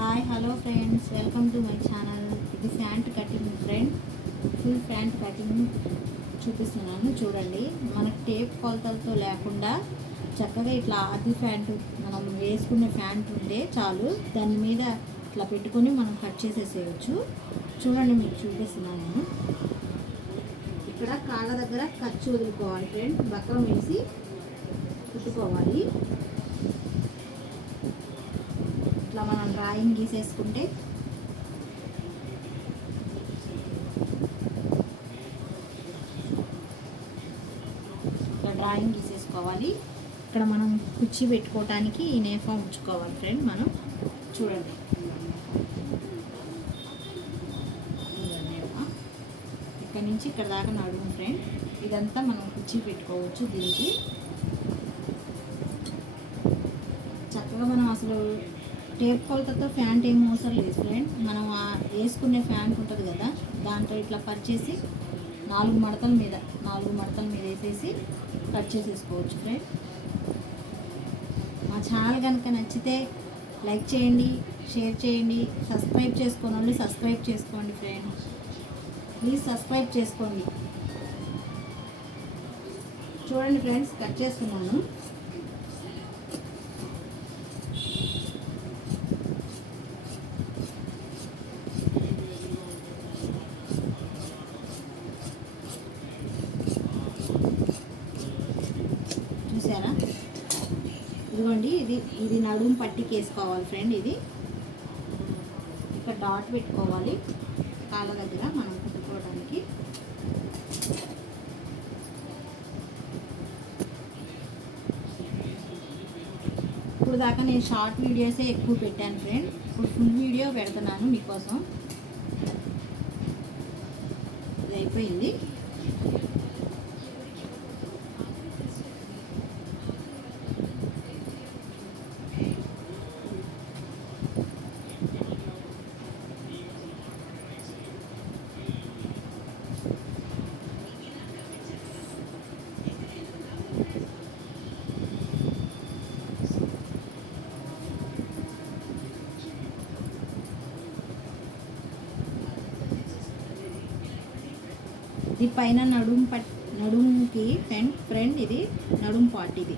Hi hello friends, welcome to my channel. ఇది pant cutting friend, full pant cutting చూపిస్తున్నాను. చూడండి, మనకు tape కొలతలతో లేకుండా చక్కగా ఇట్లా ఆది ఫ్యాంట్ మనం వేసుకునే ఫ్యాంట్ ఉంటే చాలు, దాని మీద ఇట్లా పెట్టుకొని మనం కట్ చేసేసేయచ్చు. చూడండి, మీకు చూపిస్తున్నాను నేను. ఇక్కడ కాళ్ళ దగ్గర ఖర్చు వదులుకోవాలి ఫ్రెండ్, బక్కం వేసి కుట్టుకోవాలి. ఇట్లా మనం డ్రాయింగ్ గీసేసుకుంటే ఇట్లా డ్రాయింగ్ గీసేసుకోవాలి. ఇక్కడ మనం కుర్చీ పెట్టుకోవటానికి ఈ నేఫా ఉంచుకోవాలి ఫ్రెండ్. మనం చూడండి, ఇక్కడ నుంచి ఇక్కడ దాకా నడుము ఫ్రెండ్. ఇదంతా మనం కుర్చీ పెట్టుకోవచ్చు. దీనికి చక్కగా మనం అసలు టేప్ కొలతతో ఫ్యాంట్ ఏం అవసరం లేదు ఫ్రెండ్. మనం వేసుకునే ఫ్యాంట్ ఉంటుంది కదా, దాంట్లో ఇట్లా పరిచేసి నాలుగు మడతల మీద వేసేసి కట్ చేసేసుకోవచ్చు ఫ్రెండ్. మా ఛానల్ కనుక నచ్చితే లైక్ చేయండి, షేర్ చేయండి, సబ్స్క్రైబ్ చేసుకోండి. సబ్స్క్రైబ్ చేసుకోండి ఫ్రెండ్, ప్లీజ్ సబ్స్క్రైబ్ చేసుకోండి. చూడండి ఫ్రెండ్స్, కట్ చేస్తున్నాను. చూసారా, ఇదిగోండి, ఇది నడుము పట్టికి వేసుకోవాలి ఫ్రెండ్. ఇది ఇక్కడ డాట్ పెట్టుకోవాలి కాళ్ళ దగ్గర మనం కుట్టుకోవడానికి. ఇప్పుడు దాకా నేను షార్ట్ వీడియోసే ఎక్కువ పెట్టాను ఫ్రెండ్. ఇప్పుడు ఫుల్ వీడియో పెడుతున్నాను మీకోసం. ఇది అయిపోయింది. ఇది పైన నడుముకి ఫ్రెండ్, ఇది నడుము పార్ట్. ఇది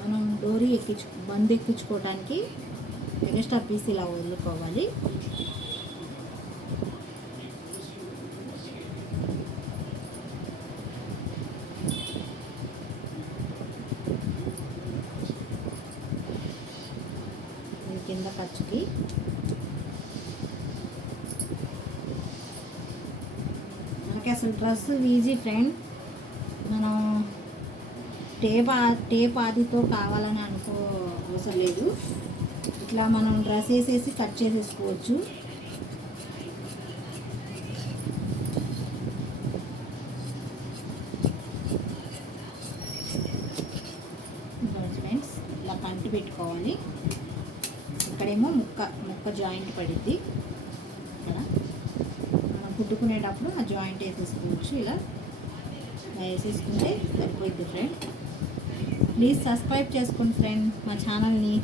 మనం డోరీ బంద్ ఎక్కించుకోవడానికి ఎక్స్ట్రా పీస్ ఇలా వదులుకోవాలి. కింద ఖర్చుకి మనకి అసలు డ్రెస్ ఈజీ ఫ్రెండ్. మనం టేప్ ఆదితో కావాలని అవసరం లేదు. ఇట్లా మనం డ్రెస్ వేసేసి కట్ చేసేసుకోవచ్చు. ఫ్రెండ్స్, ఇలా కంటి పెట్టుకోవాలి. ఇక్కడేమో ముక్క జాయింట్ పడిద్ది. ఇక్కడ మనం కుట్టుకునేటప్పుడు ఆ జాయింట్ వేసేసుకోవచ్చు. ఇలా వేసేసుకుంటే సరిపోయిద్ది ఫ్రెండ్. ప్లీజ్ సబ్స్క్రైబ్ చేసుకోండి ఫ్రెండ్ మా ఛానల్ని.